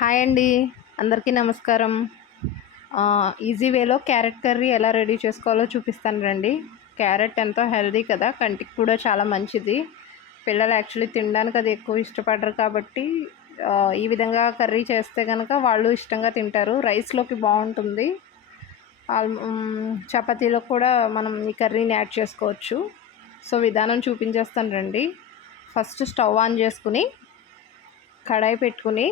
Hi అండి. అందరికీ నమస్కారం. ఈజీ వేలో క్యారెట్ కర్రీ ఎలా రెడీ చేసుకోవాలో చూపిస్తాను రండి. క్యారెట్ ఎంతో హెల్దీ కదా, కంటికి కూడా చాలా మంచిది. పిల్లలు యాక్చువల్లీ తినడానికి అది ఎక్కువ ఇష్టపడరు కాబట్టి ఈ విధంగా కర్రీ చేస్తే కనుక వాళ్ళు ఇష్టంగా తింటారు. రైస్లోకి బాగుంటుంది. చపాతీలో కూడా మనం ఈ కర్రీని యాడ్ చేసుకోవచ్చు. సో విధానం చూపించేస్తాను రండి. ఫస్ట్ స్టవ్ ఆన్ చేసుకుని కడాయి పెట్టుకుని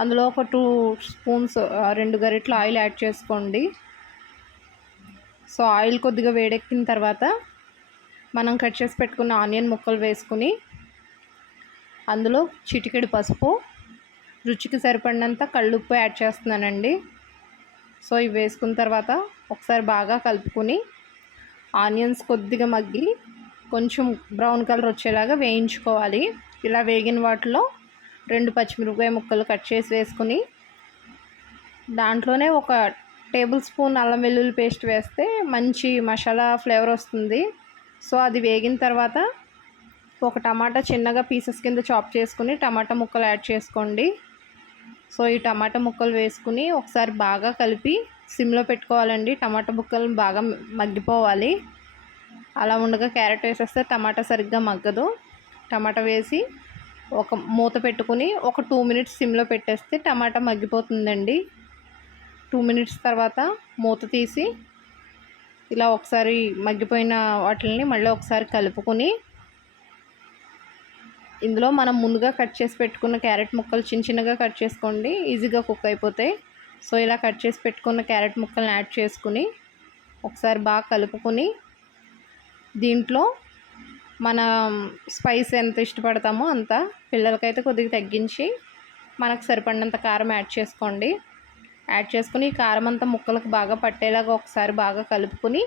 అందులో ఒక 2 స్పూన్స్ 2 గరిటెలు ఆయిల్ యాడ్ చేసుకోండి. సో ఆయిల్ కొద్దిగా వేడెక్కిన తర్వాత మనం కట్ చేసి పెట్టుకున్న ఆనియన్ ముక్కలు వేసుకుని అందులో చిటికెడు పసుపు, రుచికి సరిపడినంత కళ్ళుప్పు యాడ్ చేస్తున్నానండి. సో ఇవి వేసుకున్న తర్వాత ఒకసారి బాగా కలుపుకొని ఆనియన్స్ కొద్దిగా మగ్గి కొంచెం బ్రౌన్ కలర్ వచ్చేలాగా వేయించుకోవాలి. ఇలా వేగిన వాటిలో 2 పచ్చిమిరపకాయ ముక్కలు కట్ చేసి వేసుకుని దాంట్లోనే ఒక టేబుల్ స్పూన్ అల్లం వెల్లుల్లి పేస్ట్ వేస్తే మంచి మసాలా ఫ్లేవర్ వస్తుంది. సో అది వేగిన తర్వాత ఒక టమాటా చిన్నగా పీసెస్ కింద చాప్ చేసుకుని టమాటా ముక్కలు యాడ్ చేసుకోండి. సో ఈ టమాటా ముక్కలు వేసుకుని ఒకసారి బాగా కలిపి సిమ్లో పెట్టుకోవాలండి. టమాటా ముక్కలు బాగా మగ్గిపోవాలి. అలా ఉండగా క్యారెట్ వేసేస్తే టమాటా సరిగ్గా మగ్గదు. టమాటా వేసి ఒక మూత పెట్టుకుని ఒక 2 మినిట్స్ సిమ్లో పెట్టేస్తే టమాటా మగ్గిపోతుందండి. 2 మినిట్స్ తర్వాత మూత తీసి ఇలా ఒకసారి మగ్గిపోయిన వాటిని మళ్ళీ ఒకసారి కలుపుకొని ఇందులో మనం ముందుగా కట్ చేసి పెట్టుకున్న క్యారెట్ ముక్కలు చిన్న చిన్నగా కట్ చేసుకోండి, ఈజీగా కుక్ అయిపోతాయి. సో ఇలా కట్ చేసి పెట్టుకున్న క్యారెట్ ముక్కలను యాడ్ చేసుకుని ఒకసారి బాగా కలుపుకొని దీంట్లో మన స్పైస్ ఎంత ఇష్టపడతామో అంత, పిల్లలకైతే కొద్దిగా తగ్గించి మనకు సరిపడినంత కారం యాడ్ చేసుకోండి. యాడ్ చేసుకుని ఈ కారం అంతా ముక్కలకు బాగా పట్టేలాగా ఒకసారి బాగా కలుపుకొని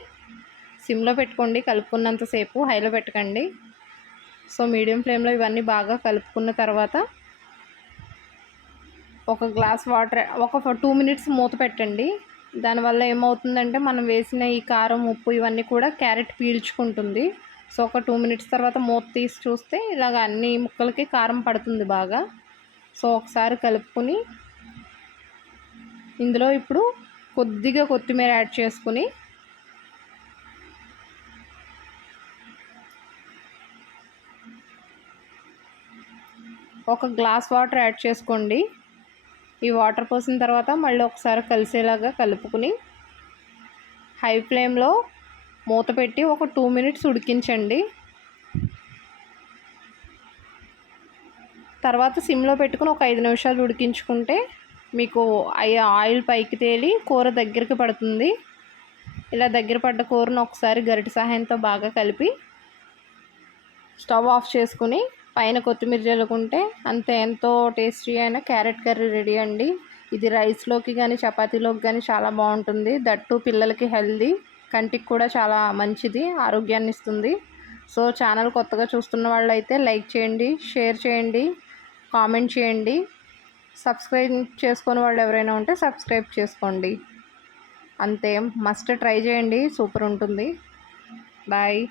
సిమ్లో పెట్టుకోండి. కలుపుకున్నంతసేపు హైలో పెట్టకండి. సో మీడియం ఫ్లేమ్లో ఇవన్నీ బాగా కలుపుకున్న తర్వాత ఒక గ్లాస్ వాటర్ ఒక 2 మినిట్స్ మూత పెట్టండి. దానివల్ల ఏమవుతుందంటే మనం వేసిన ఈ కారం ఉప్పు ఇవన్నీ కూడా క్యారెట్ పీల్చుకుంటుంది. సో ఒక 2 మినిట్స్ తర్వాత మూత తీసి చూస్తే ఇలాగ అన్ని ముక్కలకి కారం పడుతుంది బాగా. సో ఒకసారి కలుపుకొని ఇందులో ఇప్పుడు కొద్దిగా కొత్తిమీర యాడ్ చేసుకుని ఒక గ్లాస్ వాటర్ యాడ్ చేసుకోండి. ఈ వాటర్ పోసిన తర్వాత మళ్ళీ ఒకసారి కలిసేలాగా కలుపుకుని హై ఫ్లేమ్లో మూత పెట్టి ఒక 2 మినిట్స్ ఉడికించండి. తర్వాత సిమ్లో పెట్టుకుని ఒక 5 నిమిషాలు ఉడికించుకుంటే మీకు ఆయిల్ పైకి తేలి కూర దగ్గరికి పడుతుంది. ఇలా దగ్గర పడ్డ కూరను ఒకసారి గరిటె సహాయంతో బాగా కలిపి స్టవ్ ఆఫ్ చేసుకుని పైన కొత్తిమీర జల్లుకుంటే అంతే, ఎంతో టేస్టీ అయిన క్యారెట్ కర్రీ రెడీ అండి. ఇది రైస్లోకి కానీ చపాతీలోకి కానీ చాలా బాగుంటుంది. దట్టు పిల్లలకి హెల్దీ, కంటికి కూడా చాలా మంచిది, ఆరోగ్యాన్ని ఇస్తుంది. సో ఛానల్ కొత్తగా చూస్తున్న వాళ్ళు అయితే లైక్ చేయండి, షేర్ చేయండి, కామెంట్ చేయండి. సబ్స్క్రైబ్ చేసుకుని వాళ్ళు ఎవరైనా ఉంటే సబ్స్క్రైబ్ చేసుకోండి. అంతే, మస్ట్ ట్రై చేయండి, సూపర్ ఉంటుంది. బాయ్.